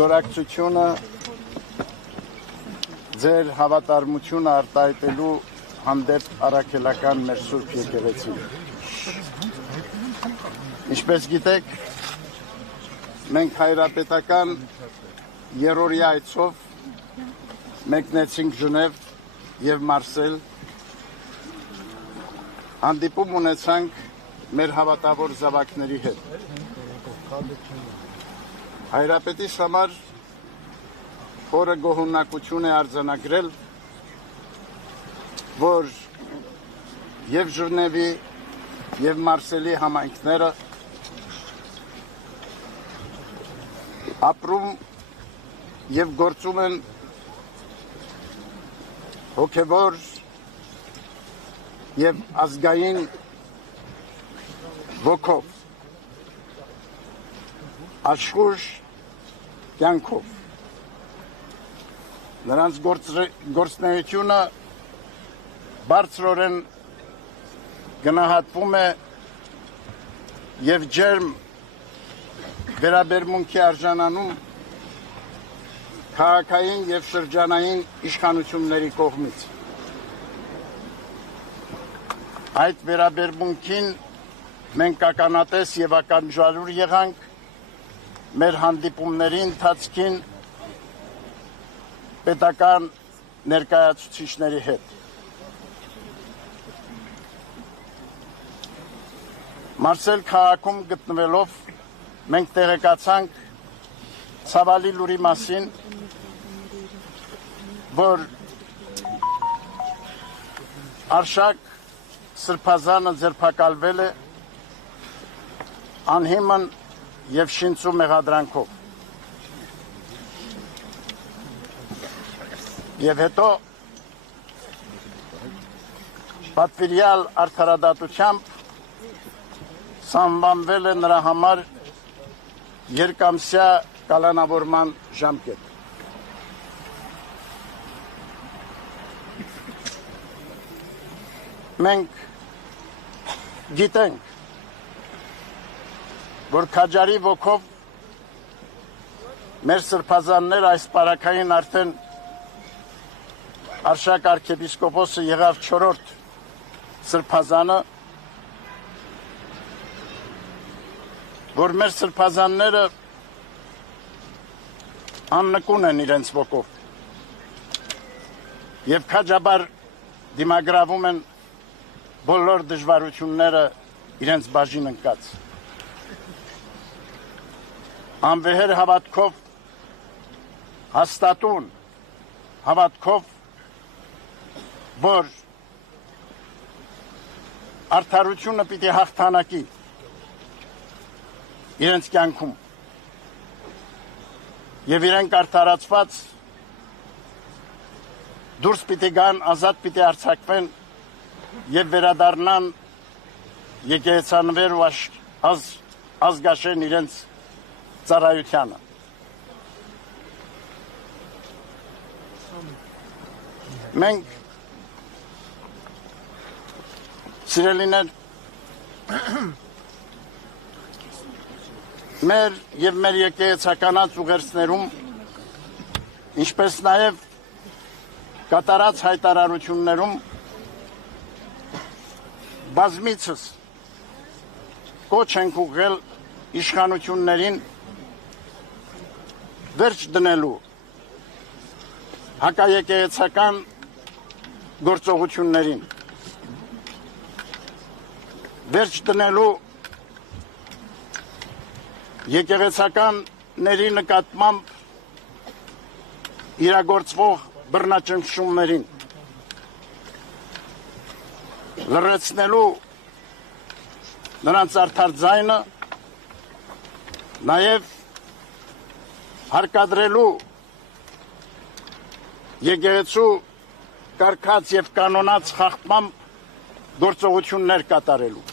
զորակցությունը ձեր հավատարմությունը արտահայտելու հանդեպ առաքելական մեր Սուրբ եկեղեցին։ Ինչպես գիտեք, մենք հայրապետական երրորդյա այցով մեկնեցինք Ժնև և Մարսել, հանդիպում ունեցանք մեր հավատավոր զավակների հետ։ Հայրապետիս համար խորը գոհունակություն է արձանագրել, որ և Ժնևի և Մարսելի համայնքները ապրում և գործում են հոգևոր և ազգային ոգով, աշխույժ կյանքով։ Նրանց գործունեությունը բարձրորեն գնահատվում է և ջերմ վերաբերմունքի արժանանում քաղաքային և շրջանային իշխանությունների կողմից։ Այդ վերաբերմունքին մենք ականատես և ականջալուր եղանք մեր հանդիպումների ընթացքին պետական ներկայացուցիչների հետ։ Մարսել քաղաքում գտնվելով մենք տեղեկացանք ցավալի լուրի մասին, որ Արշակ Սրբազանը ձերբակալվել է անհիմն և շինծու մեղադրանքով։ Եվ հետո պատվիրյալ արդարադատությամբ սահմանվել է նրա համար երկամսյա կալանավորման ժամկետ։ Մենք գիտենք, որ քաջարի ոգով մեր սրբազաններ այս պարակային արդեն Արշակ արքեպիսկոպոսը եղավ 4-րդ սրբազանը, որ մեր սրբազանները աննկուն են իրենց ոգով և քաջաբար դիմագրավում են բոլոր դժվարությունները իրենց բաժին ընկած։ Անվեհեր հավատքով, հաստատուն հավատքով, որ արդարությունը պիտի հաղթանակի իրենց կյանքում և իրենք արդարացված դուրս պիտի գան, ազատ պիտի արձակվեն և վերադառնան եկեղեցանվեր ու ազգաշեն իրենց ծառայությանը։ Մենք սիրելիներ մեր և մեր եկեղեցականած ուղերձներում, ինչպես նաև կատարած հայտարարություններում բազմիցս կոչ ենք ուղղել իշխանություններին վերջ դնելու հակաեկեղեցական գործողություններին, վերջ դնելու եկեղեցականների նկատմամբ իրագործվող բռնաճնշումներին, լռեցնելու նրանց արդար ձայնը, նաև հարկադրելու եկեղեցու կարգած և կանոնած խախտմամբ գործողություններ կատարելու։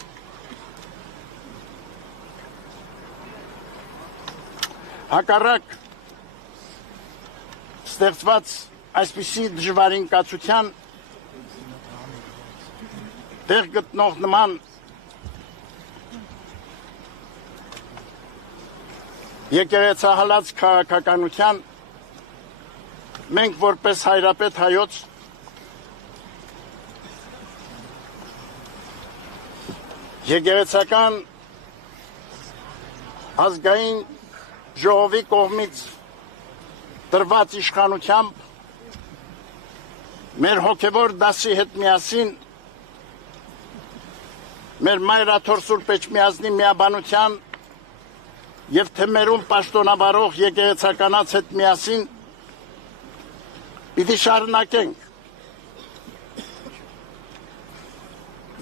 Հակառակ ստեղծված այսպիսի դժվարին կացության տեղ գտնող նման եկեղեցահալած քաղաքականության մենք որպես հայրապետ հայոց եկեղեցական ազգային ժողովի կողմից տրված իշխանությամբ մեր հոգևոր դասի հետ միասին մեր մայրաթոր Սուրբ Էջմիածնի միաբանության եւ թեմերում պաշտոնավարող եկեղեցականաց հետ միասին պիտի շարունակենք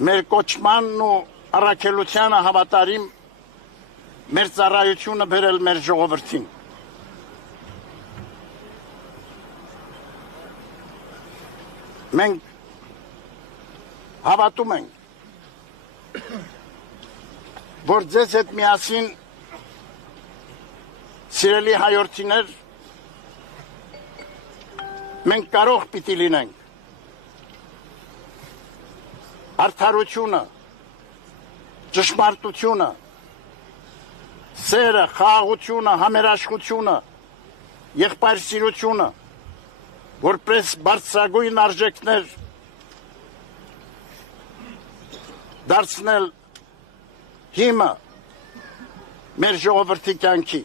մեր կոչմանն ու առաքելությանը հավատարիմ մեր ծառայությունը բերել մեր ժողովրդին մենք հավատում ենք որ ձեզ հետ միասին սիրելի հայորդիներ մենք կարող պիտի լինենք արդարությունը ճշմարտությունը սերը խաղաղությունը համերաշխությունը եղբայրսիրությունը որպես բարձրագույն արժեքներ դարձնել հիմը մեր ժողովրդի կյանքի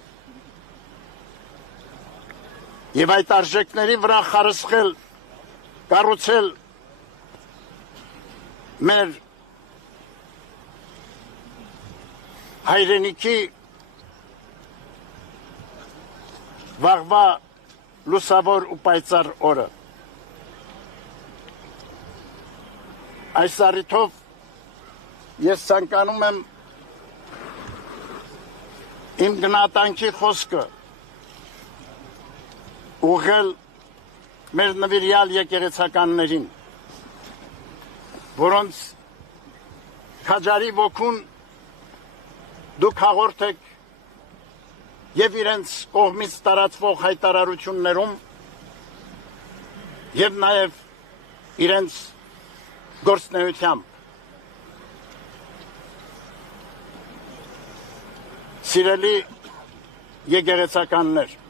եւ այդ արժեքների վրա խարսխել կառուցել մեր հայրենիքի վաղվա լուսավոր ու պայծառ օրը այս առիթով ես ցանկանում եմ իմ գնահատանքի խոսքը ուղղել մեր նվիրյալ եկեղեցականներին, որոնց քաջարի ոգուն դուք հաղորդ եք եւ իրենց կողմից տարածվող հայտարարություններում եւ նաեւ իրենց գործնեությամբ սիրելի եկեղեցականներ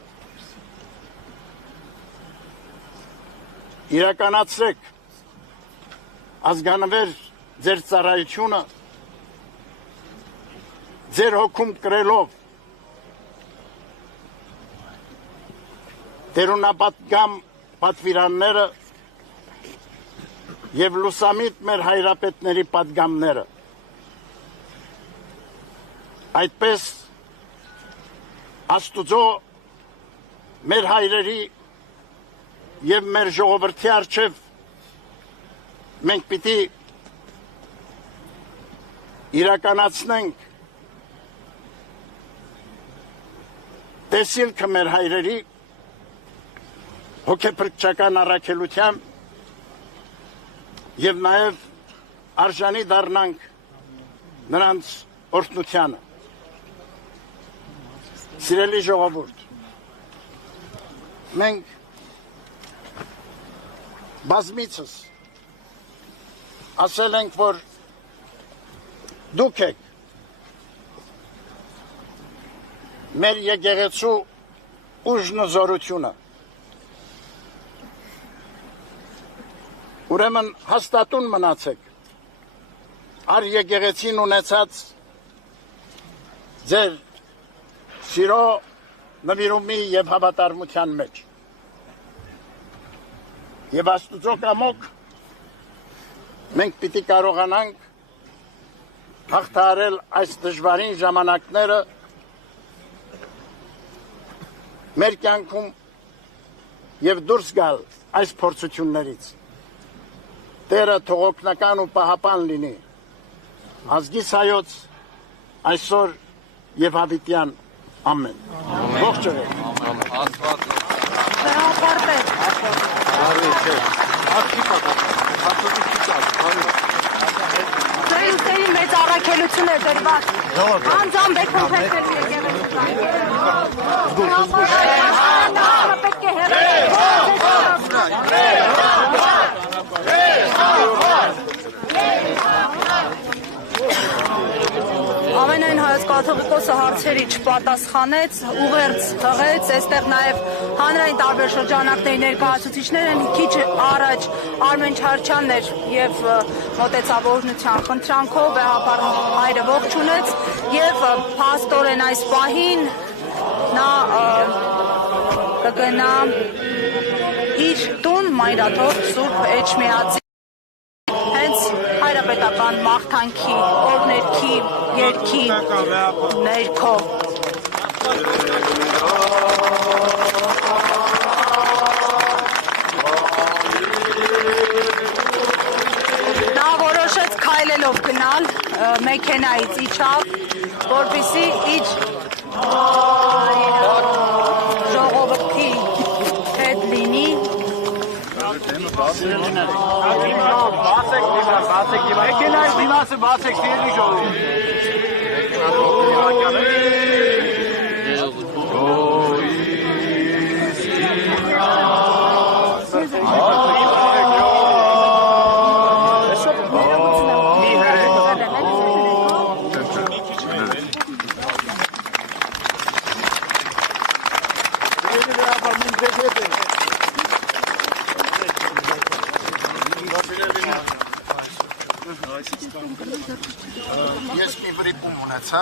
իրականացրեք ազգանվեր ձեր ծառայությունը ձեր հոգում կրելով տերունապատգամ պատվիրանները եւ լուսամիտ մեր հայրապետների պատգամները այդպես Աստուծո մեր հայրերի եւ մեր ժողովրդի առջև մենք պիտի իրականացնենք տեսիլքը մեր հայրերի հոգեփրկչական առաքելությամբ եւ նաեւ արժանի դառնանք նրանց օրհնությանը Սիրելի ժողովուրդ մենք բազմիցս ասել ենք որ դուք եք մեր եկեղեցու ուժն ու զորությունը ուրեմն հաստատուն մնացեք առ եկեղեցին ունեցած ձեր սիրո նվիրումի եւ հավատարմության մեջ եւ Աստուծո կամոք մենք պիտի կարողանանք հաղթահարել այս դժվարին ժամանակները մեր կյանքում եւ դուրս գալ այս փորձություններից Տերը թող օգնական ու պահապան լինի ազգիս հայոց այսօր եւ հավիտյան ամեն ողջ եղեք Ձեր մեծ առաքելություն է դրված անձամբ եք հոգեցել Ամենայն հայոց կաթողիկոս մասը հարցերի չպատասխանեց, ուղերձ հղեց, այստեղ նաև հանրային տարբեր շրջանակների ներկայացուցիչներ են, քիչ առաջ Արմեն Չարչյանն էր եւ մոտեցավ օրհնության խնդրանքով, վեհապար հայրը ողջունեց եւ փաստորեն այս պահին նա կգնա իր տուն Մայրաթորթ Սուրբ Էջմիածին հենց հայրապետական մաղթանքի օրհներքի երգի ներքո նա որոշեց քայլելով գնալ մեքենայից իջավ որպեսզի իր ժողովրդի հետ լինի Մեքենայի դիմացը բացեք, դիրնի ժողովուրդ։ Ես մի վրիպում ունեցա